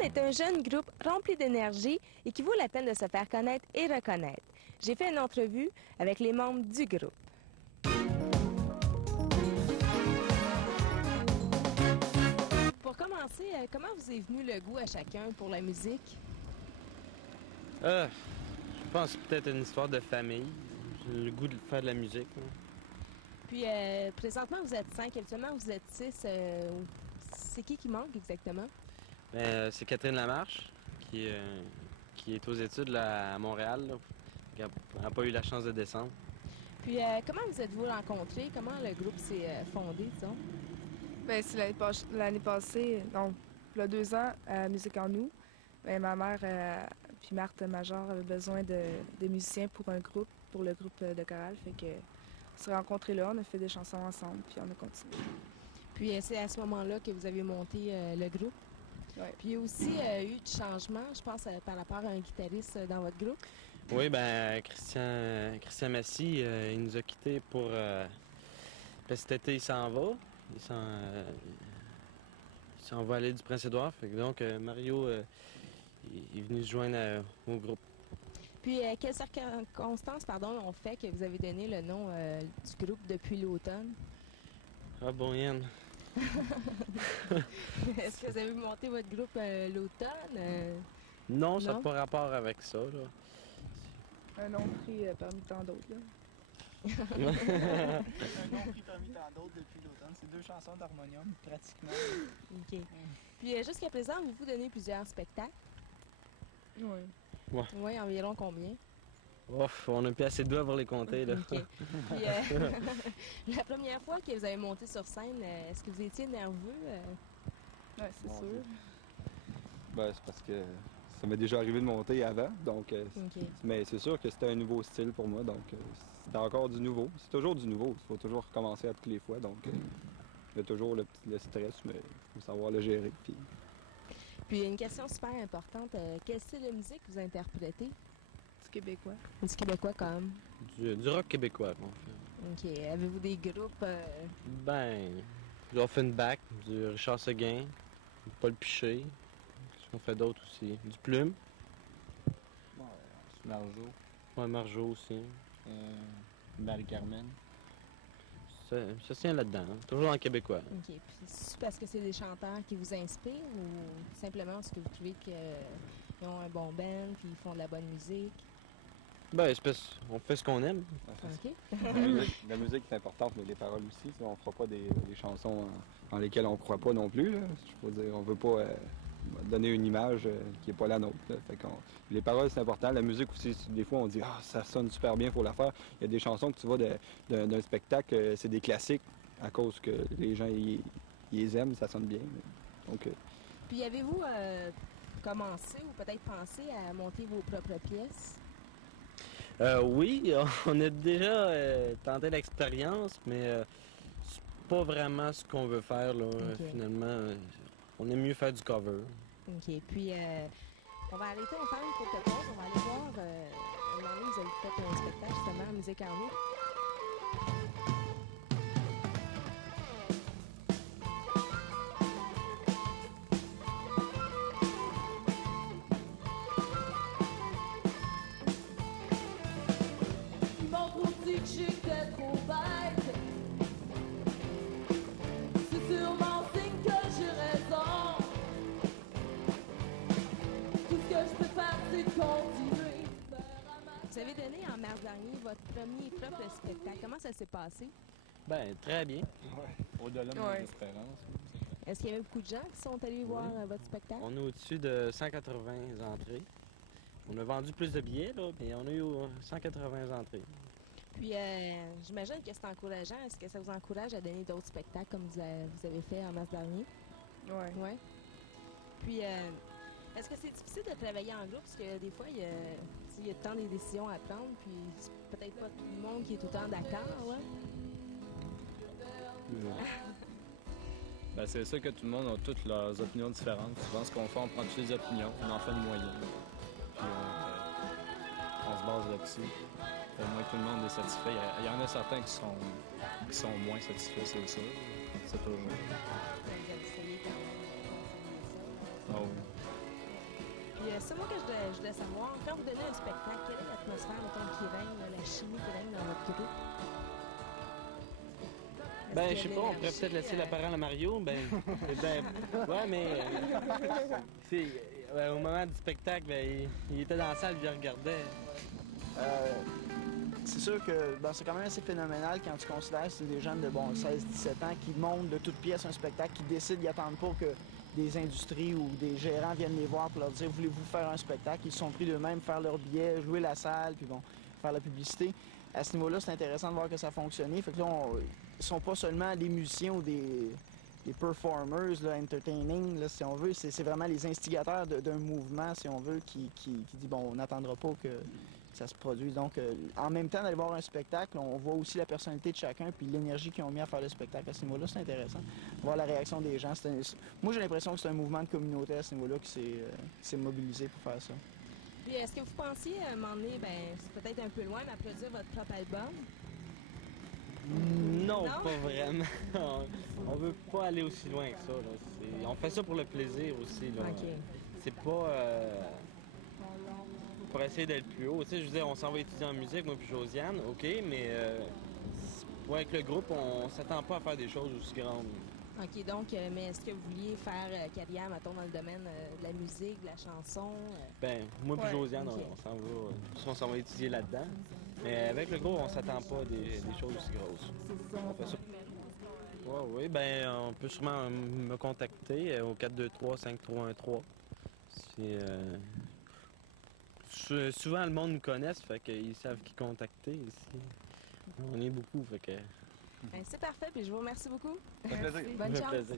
est un jeune groupe rempli d'énergie et qui vaut la peine de se faire connaître et reconnaître. J'ai fait une entrevue avec les membres du groupe. Pour commencer, comment vous est venu le goût à chacun pour la musique? Je pense peut-être une histoire de famille. J'ai le goût de faire de la musique. Hein. Puis, présentement, vous êtes 5, habituellement, vous êtes 6. C'est qui manque exactement? C'est Catherine Lamarche, qui est aux études là, à Montréal, là, qui n'a pas eu la chance de descendre. Puis, comment vous êtes-vous rencontrés? Comment le groupe s'est fondé, disons? Ben, c'est l'année passée, non, il y a 2 ans, à Musique en nous. Ben, ma mère puis Marthe Major avaient besoin de musiciens pour un groupe, pour le groupe de chorale. Fait que on s'est rencontrés là, on a fait des chansons ensemble, puis on a continué. Puis c'est à ce moment-là que vous avez monté le groupe. Ouais. Puis il y a aussi eu du changement, je pense, par rapport à un guitariste dans votre groupe. Oui, ben Christian Massy, il nous a quittés pour... parce que cet été, il s'en va. Il s'en va aller du Prince-Édouard. Donc, Mario est venu se joindre au groupe. Puis, quelles circonstances, ont fait que vous avez donné le nom du groupe depuis l'automne? Ah bon, Yann. Est-ce que vous avez monté votre groupe l'automne? Non, ça n'a pas rapport avec ça. Là. Un nom pris parmi tant d'autres, là. Un nom pris parmi tant d'autres depuis l'automne. C'est 2 chansons d'harmonium, pratiquement. OK. Puis, jusqu'à présent, vous donnez plusieurs spectacles? Oui. Ouais. Oui, environ combien? Ouf, on n'a plus assez de doigts pour les compter. Là. OK. Puis, la première fois que vous avez monté sur scène, est-ce que vous étiez nerveux? Oui, c'est sûr. Ben, c'est parce que ça m'est déjà arrivé de monter avant, donc OK. mais c'est sûr que c'était un nouveau style pour moi, donc c'était encore du nouveau. C'est toujours du nouveau, il faut toujours recommencer à toutes les fois, donc il y a toujours le stress, mais il faut savoir le gérer. Puis une question super importante, quel style de musique vous interprétez? Du québécois. Du québécois comme? Du rock québécois, on fait. OK. Avez-vous des groupes? Ben, du Offenbach, du Richard Seguin, du Paul Piché. Qu'est-ce qu'on fait d'autre aussi? Du Plume. Marjo, Ouais, Marjo aussi. Marie-Carmen. Ça se tient là-dedans, hein. Toujours en québécois. OK. Puis c'est parce que c'est des chanteurs qui vous inspirent ou simplement parce que vous trouvez qu'ils ont un bon band puis ils font de la bonne musique? Ben, c'est parce qu'on fait ce qu'on aime. OK. La musique est importante, mais les paroles aussi. On ne fera pas des chansons dans lesquelles on ne croit pas non plus. Là. Je veux dire, on veut pas donner une image qui n'est pas la nôtre. Là. Fait les paroles, c'est important. La musique aussi, des fois, on dit « Ah, ça sonne super bien, pour la faire ». Il y a des chansons que tu vois d'un spectacle, c'est des classiques à cause que les gens ils les aiment, ça sonne bien. Donc, Puis avez-vous commencé ou peut-être pensé à monter vos propres pièces? Oui, on a déjà tenté l'expérience, mais c'est pas vraiment ce qu'on veut faire, là, finalement. On aime mieux faire du cover. OK. Puis, on va arrêter, on va faire une courte pause. On va aller voir, un moment donné, vous avez fait un spectacle, justement, à Musique en nous. Ils m'ont trop dit que j'étais trop bête. C'est sûrement signe que j'ai raison. Tout ce que je peux faire, c'est continuer. Vous avez donné en mars dernier votre premier propre spectacle. Comment ça s'est passé? Ben, très bien. Au-delà de nos Ouais. espérances. Est-ce qu'il y avait beaucoup de gens qui sont allés voir votre spectacle? On est au-dessus de 180 entrées. On a vendu plus de billets, là, mais on a eu 180 entrées. Puis, j'imagine que c'est encourageant. Est-ce que ça vous encourage à donner d'autres spectacles comme vous avez fait en mars dernier? Oui. Oui. Puis, est-ce que c'est difficile de travailler en groupe? Parce que des fois, il y a tant des décisions à prendre, puis c'est peut-être pas tout le monde qui est tout le temps d'accord, ouais? Ben, c'est sûr que tout le monde a toutes leurs opinions différentes. Souvent, ce qu'on fait, on prend toutes les opinions, on en fait une moyenne. Puis on se base là-dessus. Au moins, tout le monde est satisfait. Il y en a certains qui sont moins satisfaits, c'est sûr. C'est toujours. Vous avez essayé quand même de conseiller ça. Ah oui. ça, moi, que je voulais savoir. Quand vous donnez un spectacle, quelle est l'atmosphère, mettons, qui règne, la chimie qui règne dans votre groupe? Ben, je sais pas, on pourrait peut-être laisser la parole à Mario. Ouais, mais au moment du spectacle, il était dans la salle, il regardait. C'est sûr que c'est quand même assez phénoménal quand tu considères que c'est des jeunes de 16-17 ans qui montent de toutes pièces un spectacle, qui décident, ils n'attendent pas que des industries ou des gérants viennent les voir pour leur dire « Voulez-vous faire un spectacle? » Ils se sont pris d'eux-mêmes, faire leur billet, jouer la salle, puis faire la publicité. À ce niveau-là, c'est intéressant de voir que ça a fonctionné. Fait que là, ils sont pas seulement des musiciens ou des performers, là, entertaining, là, si on veut. C'est vraiment les instigateurs d'un mouvement, si on veut, qui dit « Bon, on n'attendra pas que ça se produise. » Donc, en même temps d'aller voir un spectacle, on voit aussi la personnalité de chacun puis l'énergie qu'ils ont mis à faire le spectacle. À ce niveau-là, c'est intéressant. Voir la réaction des gens. Moi, j'ai l'impression que c'est un mouvement de communauté à ce niveau-là qui s'est mobilisé pour faire ça. Puis, est-ce que vous pensiez, à un moment donné, c'est peut-être un peu loin, mais produire votre propre album? Non, pas vraiment. On veut pas aller aussi loin que ça. Là. On fait ça pour le plaisir aussi. Là. OK. C'est pas pour essayer d'être plus haut. Tu sais, je veux dire, on s'en va étudier en musique, moi puis Josiane, OK, mais avec le groupe, on s'attend pas à faire des choses aussi grandes. OK, donc, mais est-ce que vous vouliez faire carrière, mettons, dans le domaine de la musique, de la chanson? Moi puis Josiane, OK. on s'en va étudier là-dedans. Mais avec le groupe, on s'attend pas à des choses aussi grosses. On fait ça. Oui, on peut sûrement me contacter au 423-5313. Souvent, le monde nous connaît, fait qu'ils savent qui contacter ici. On est beaucoup, fait que... C'est parfait, puis je vous remercie beaucoup. Ça fait plaisir. Bonne Ça fait chance. plaisir.